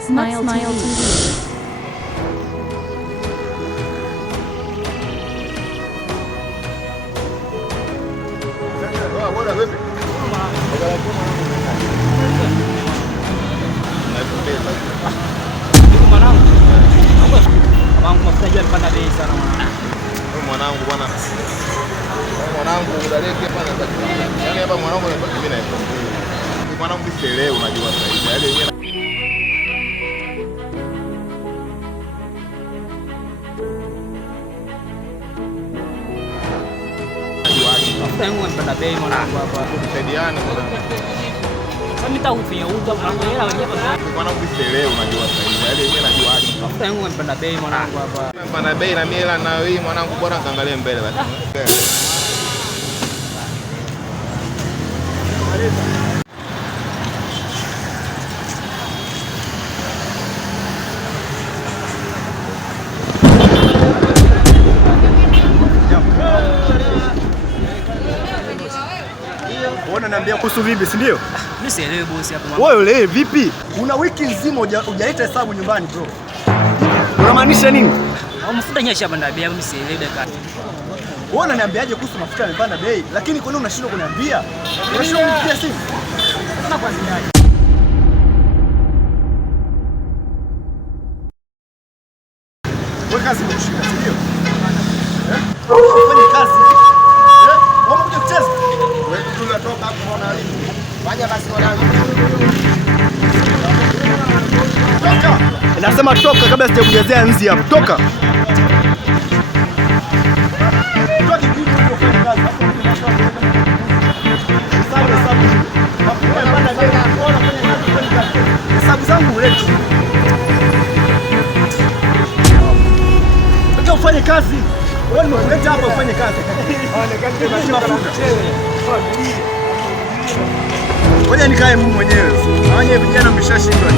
Smile TV. Mwanangu bwana. Mwanangu udaleke hapa na yaani hapa mwanangu mimi na mwanangu sielewi unajua sasa hivi. Yaani yeye Tangu mpanda bei mwanangu hapa. Tusaidiane mwanangu. Sasa nitaufia uta mwanangu hela wenyewe mwanangu sielewi unajua sasa hivi. Yaani yeye anajua aje. Tangu mpanda bei mwanangu hapa. Mpanda bei na mimi hela na wewe mwanangu bora kaangalie mbele basi. Unaniambia kuhusu vipi, si ndio? Mimi sielewi bosi hapo mama. Wewe leo vipi? Una wiki nzima hujaleta hesabu nyumbani bro. Unamaanisha nini? Mafuta nyesha panda bei, mimi sielewi dakika. Wewe unaniambiaje kuhusu mafuta yamepanda bei? Lakini kwa nini unashindwa kuniambia? Unashindwa kunipigia simu? Sasa kwa nini? Wewe kazi unashika, si ndio? Fanya kazi. Wewe unakuja kucheza? Wewe tunatoka hapo mwana alimu. Fanya basi mwanangu. Toka. Nasema toka kabla sijakujazea nzi hapo. Toka. Hesabu zangu ulete. Toka ufanye kazi. Wewe umeleta hapa ufanye kazi. Ngoja nikae mimi mwenyewe. Hawanye vijana mmeshashindwa.